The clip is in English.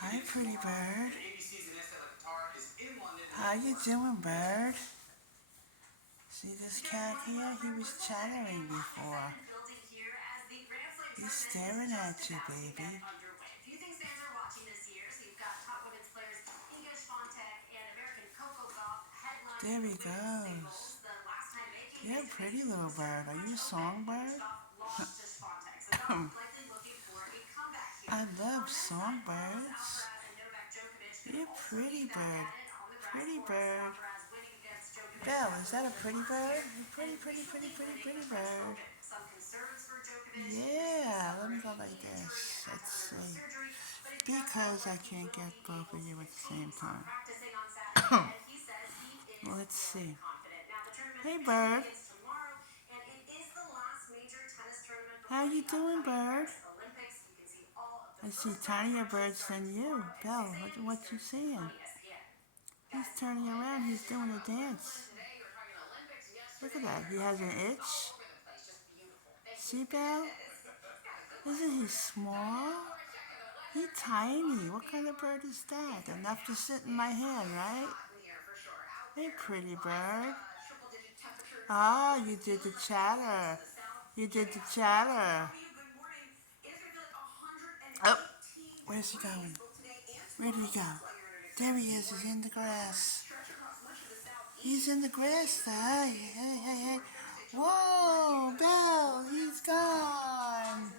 Hi, pretty bird. How you doing, bird? See this cat here? He was chattering before. He's staring at you, baby. There he goes. You're a pretty little bird. Are you a songbird? I love songbirds. You're a pretty bird. Pretty bird. Belle, is that a pretty bird? Pretty, pretty, pretty, pretty, pretty bird. Yeah, let me go like this. Let's see. Because I can't get both of you at the same time. Let's see. Hey, bird. How you doing, bird? I see tinier birds than you. Belle, what you seeing? He's turning around. He's doing a dance. Look at that. He has an itch. See, Belle? Isn't he small? He's tiny. What kind of bird is that? Enough to sit in my hand, right? Hey, pretty bird. Ah, you did the chatter. You did the chatter. Oh, where's he going? Where did he go? There he is. He's in the grass. He's in the grass. Hey, hey, hey, hey. Whoa, Belle, he's gone.